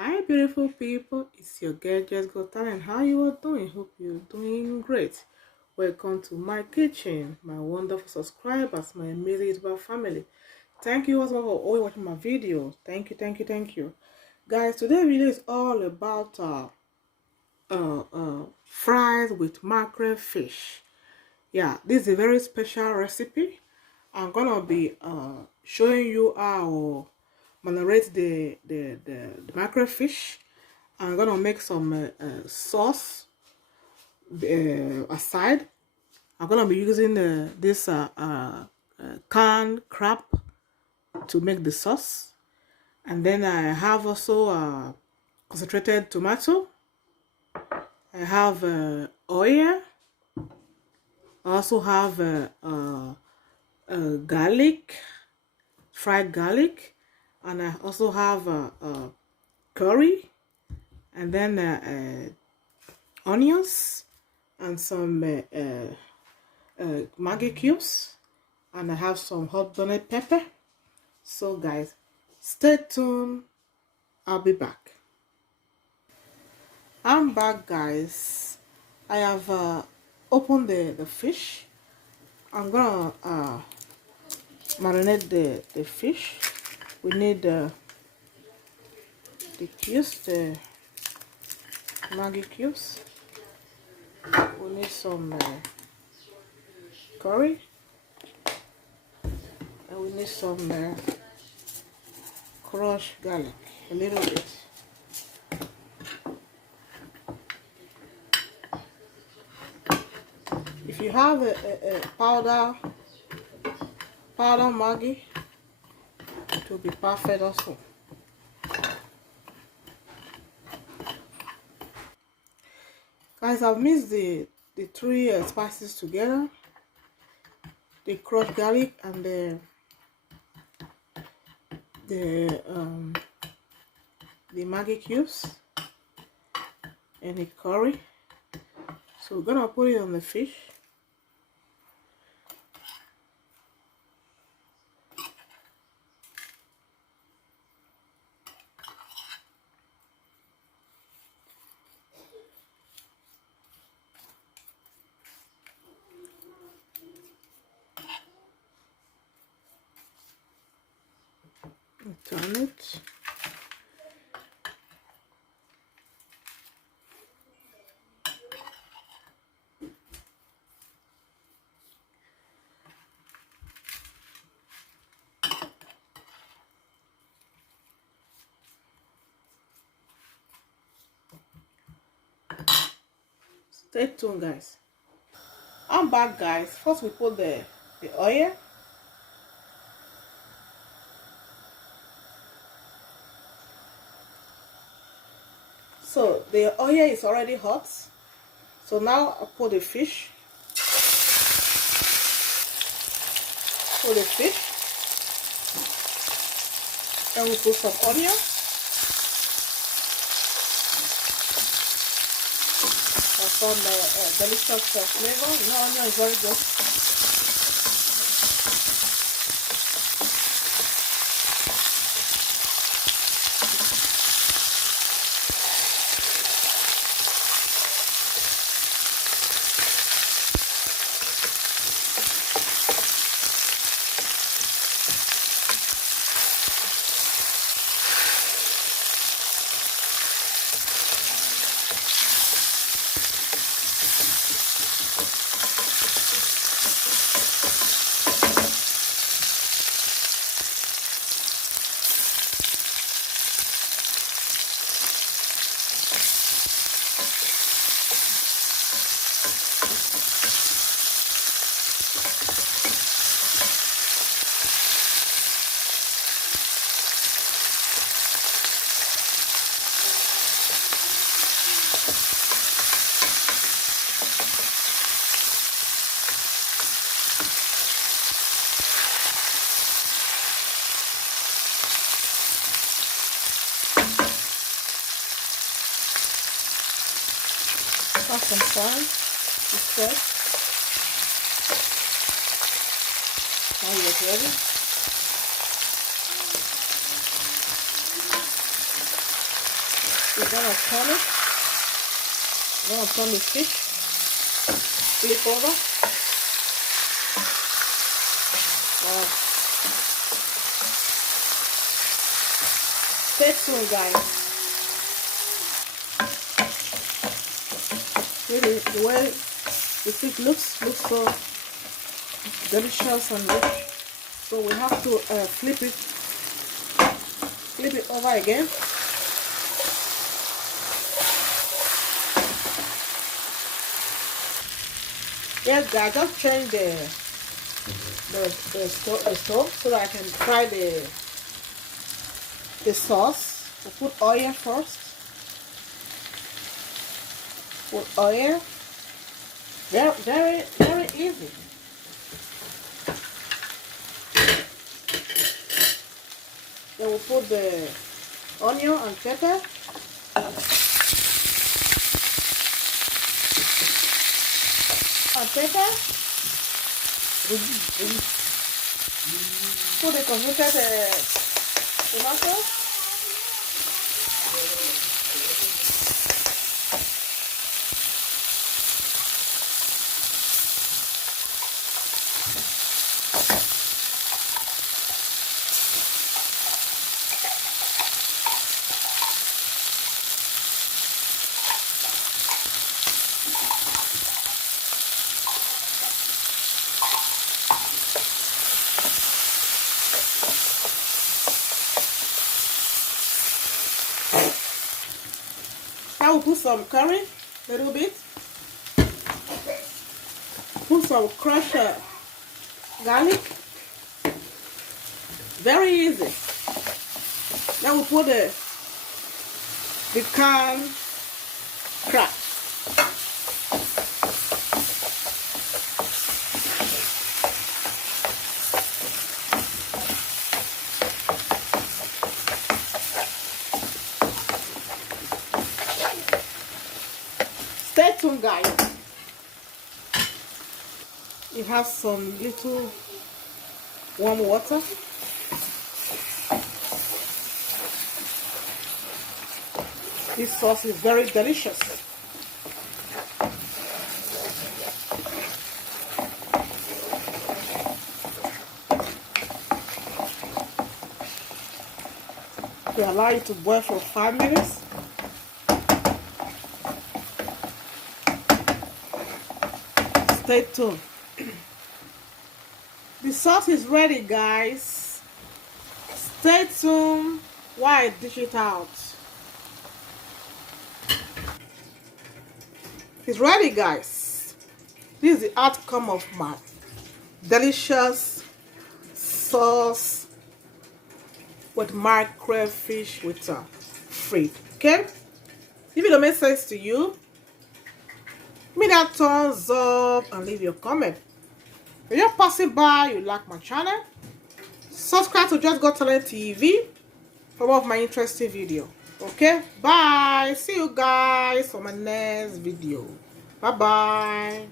Hi beautiful people, it's your girl Just Got Talent. How you are doing? Hope you're doing great. Welcome to my kitchen, my wonderful subscribers, my amazing YouTuber family. Thank you also for always watching my videos. Thank you. Guys, today's video is all about fries with mackerel fish. Yeah, this is a very special recipe. I'm gonna be showing you how marinate the mackerel fish. I'm gonna make some sauce aside. I'm gonna be using this canned crab to make the sauce, and then I have also concentrated tomato. I have oil. I also have garlic, fried garlic, and I also have curry, and then onions, and some Maggi cubes, and I have some hot donut pepper. So guys, stay tuned. I'll be back. I'm back, guys. I have opened the fish. I'm gonna marinate the fish. We need the cubes, the Maggi cubes. We need some curry, and we need some crushed garlic, a little bit. If you have a powder Maggi, it will be perfect also. Guys, I've mixed the three spices together: the crushed garlic and the Maggi cubes and the curry. So we're gonna put it on the fish. Turn it. Stay tuned, guys. I'm back, guys. First we put the oil. So the oil is already hot. So now I put the fish. Put the fish. Then we put some onion. And some delicious flavor. You know, onion is very good. Have some time to set. Now you get ready. We're gonna turn it. We're gonna turn the fish. Flip over. Stay tuned, guys. Really, the way the fish looks so delicious and rich. So we have to flip it over again. Yes, guys, just change the stove so that I can fry the sauce. We'll put oil first. Put oil. Very easy. Then we'll put the onion and pepper. Put the converted tomato. I will put some curry, a little bit. Put some crushed garlic. Very easy. Then we'll put the canned crab. Stay tuned, guys. You have some little warm water. This sauce is very delicious. We allow it to boil for 5 minutes. Stay tuned. The sauce is ready, guys. Stay tuned while I dish it out. It's ready, guys. This is the outcome of my delicious sauce with marked crayfish with frites. Okay? If it don't make sense to you, give me that thumbs up and leave your comment. If you're passing by, you like my channel, subscribe to Just Got Talent TV for more of my interesting video. Okay, bye. See you guys for my next video. Bye bye.